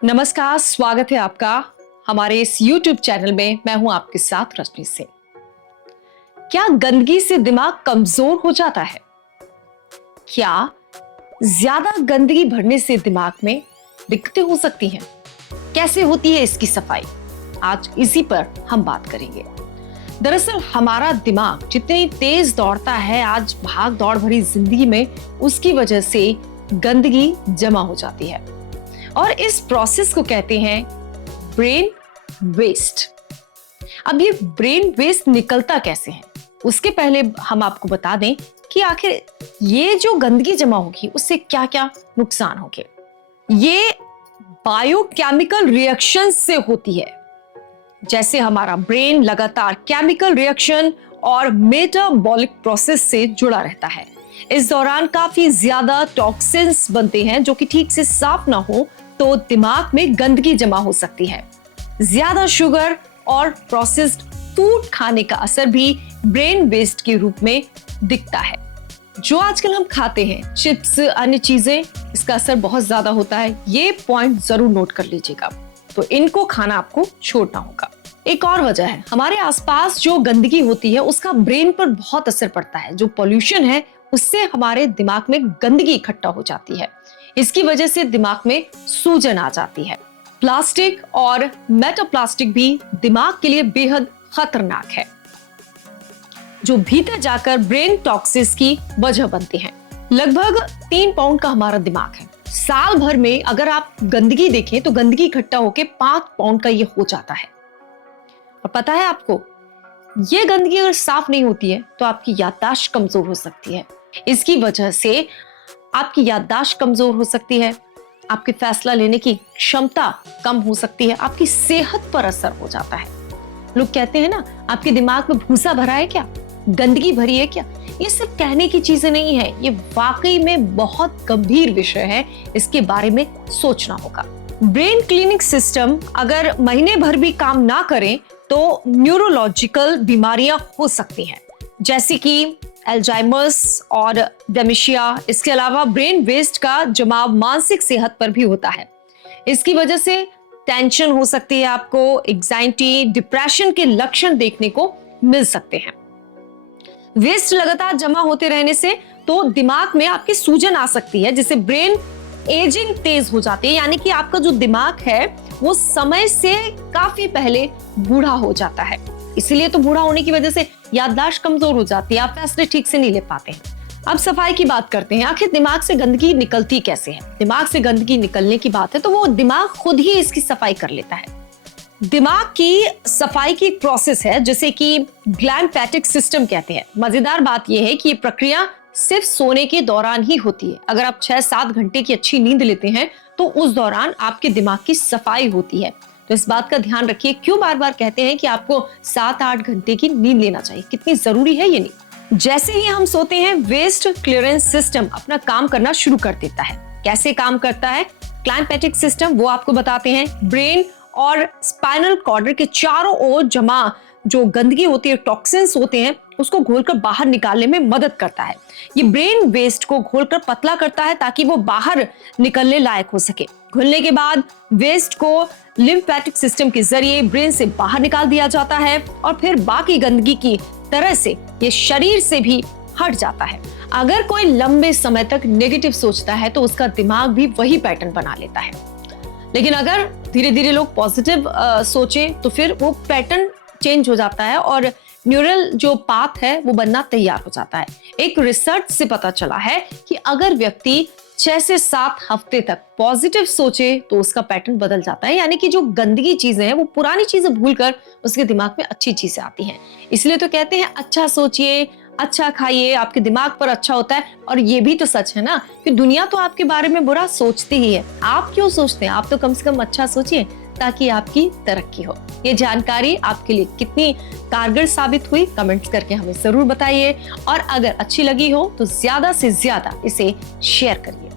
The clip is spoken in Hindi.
नमस्कार, स्वागत है आपका हमारे इस YouTube चैनल में। मैं हूं आपके साथ रश्मि सिंह। क्या गंदगी से दिमाग कमजोर हो जाता है? क्या ज्यादा गंदगी भरने से दिमाग में दिक्कतें हो सकती हैं? कैसे होती है इसकी सफाई? आज इसी पर हम बात करेंगे। दरअसल हमारा दिमाग जितनी तेज दौड़ता है आज भाग दौड़ भरी जिंदगी में, उसकी वजह से गंदगी जमा हो जाती है और इस प्रोसेस को कहते हैं ब्रेन वेस्ट। अब ये ब्रेन वेस्ट निकलता कैसे है, उसके पहले हम आपको बता दें कि आखिर ये जो गंदगी जमा होगी उससे क्या क्या नुकसान होंगे। ये बायोकेमिकल रिएक्शन से होती है। जैसे हमारा ब्रेन लगातार केमिकल रिएक्शन और मेटाबॉलिक प्रोसेस से जुड़ा रहता है। इस दौरान काफी ज्यादा टॉक्सिन्स बनते हैं जो कि ठीक से साफ ना हो तो दिमाग में गंदगी जमा हो सकती है। ज्यादा शुगर और प्रोसेस्ड फूड खाने का असर भी ब्रेन वेस्ट के रूप में दिखता है। जो आजकल हम खाते हैं चिप्स, अन्य चीजें, इसका असर बहुत ज्यादा होता है। ये पॉइंट जरूर नोट कर लीजिएगा। तो इनको खाना आपको छोड़ना होगा। एक और वजह है, हमारे आसपास जो गंदगी होती है उसका ब्रेन पर बहुत असर पड़ता है। जो पॉल्यूशन है उससे हमारे दिमाग में गंदगी इकट्ठा हो जाती है। इसकी वजह से दिमाग में सूजन आ जाती है। प्लास्टिक और मेटाप्लास्टिक भी दिमाग के लिए बेहद खतरनाक है, जो भीतर जाकर ब्रेन टॉक्सिस की वजह बनते हैं। लगभग 3 पाउंड का हमारा दिमाग है। साल भर में अगर आप गंदगी देखें तो गंदगी इकट्ठा होकर 5 पाउंड का ये हो जाता है। और पता है आपको, ये गंदगी अगर साफ नहीं होती है तो आपकी याददाश्त कमजोर हो सकती है। इसकी वजह से आपकी याददाश्त कमजोर हो सकती है, आपके फैसला लेने की क्षमता कम हो सकती है, आपकी सेहत पर असर हो जाता है। लोग कहते हैं ना, आपके दिमाग में भूसा भरा है क्या, गंदगी भरी है क्या? ये सिर्फ कहने की चीजें नहीं है, ये वाकई में बहुत गंभीर विषय है। इसके बारे में सोचना होगा। ब्रेन क्लीनिंग सिस्टम अगर महीने भर भी काम ना करें तो न्यूरोलॉजिकल बीमारियां हो सकती हैं, जैसे कि अल्जाइमर्स और डेमेंशिया। इसके अलावा ब्रेन वेस्ट का जमाव मानसिक सेहत पर भी होता है। इसकी वजह से टेंशन हो सकती है, आपको एंजाइटी, डिप्रेशन के लक्षण देखने को मिल सकते हैं। वेस्ट लगातार जमा होते रहने से तो दिमाग में आपकी सूजन आ सकती है, जिससे ब्रेन एजिंग तेज हो जाती है। यानी कि आपका जो दिमाग है वो समय से काफी पहले बूढ़ा हो जाता है। इसलिए तो बूढ़ा होने की वजह से याददाश्त कमजोर हो जाती है, आप फैसले ठीक से नहीं ले पाते हैं। अब सफाई की बात करते हैं। आखिर दिमाग से गंदगी निकलती कैसे है? दिमाग से गंदगी निकलने की बात है तो वो दिमाग खुद ही इसकी सफाई कर लेता है। दिमाग की सफाई की एक प्रोसेस है जिसे कि ग्लैम्फेटिक सिस्टम कहते हैं। मजेदार बात यह है कि ये प्रक्रिया सिर्फ सोने के दौरान ही होती है। अगर आप 6-7 घंटे की अच्छी नींद लेते हैं तो उस दौरान आपके दिमाग की सफाई होती है। तो इस बात का ध्यान रखिए। क्यों बार बार कहते हैं कि आपको 7-8 घंटे की नींद लेना चाहिए, कितनी जरूरी है ये नींद। जैसे ही हम सोते हैं वेस्ट क्लियरेंस सिस्टम अपना काम करना शुरू कर देता है। कैसे काम करता है ग्लैम्फेटिक सिस्टम, वो आपको बताते हैं। ब्रेन और स्पाइनल कॉर्ड के चारों ओर जमा जो गंदगी होती है, टॉक्सिन्स होते हैं, उसको घोलकर बाहर निकालने में मदद करता है। ये ब्रेन वेस्ट को घोलकर पतला करता है ताकि वो बाहर निकलने लायक हो सके। घुलने के बाद वेस्ट को लिम्फेटिक सिस्टम के जरिए ब्रेन से बाहर निकाल दिया जाता है और फिर बाकी गंदगी की तरह से ये शरीर से भी हट जाता है। अगर कोई लंबे समय तक नेगेटिव सोचता है तो उसका दिमाग भी वही पैटर्न बना लेता है। लेकिन अगर धीरे धीरे लोग पॉजिटिव सोचें तो फिर वो पैटर्न चेंज हो जाता है और न्यूरल जो पाथ है वो बनना तैयार हो जाता है। एक रिसर्च से पता चला है कि अगर व्यक्ति 6 से 7 हफ्ते तक पॉजिटिव सोचे तो उसका पैटर्न बदल जाता है। यानी कि जो गंदगी चीजें हैं वो पुरानी चीजें भूलकर उसके दिमाग में अच्छी चीजें आती हैं। इसलिए तो कहते हैं अच्छा सोचिए, अच्छा खाइए, आपके दिमाग पर अच्छा होता है। और ये भी तो सच है ना कि दुनिया तो आपके बारे में बुरा सोचती ही है। आप क्यों सोचते हैं? आप तो कम से कम अच्छा सोचिए ताकि आपकी तरक्की हो। ये जानकारी आपके लिए कितनी कारगर साबित हुई, कमेंट्स करके हमें जरूर बताइए। और अगर अच्छी लगी हो तो ज्यादा से ज्यादा इसे शेयर करिए।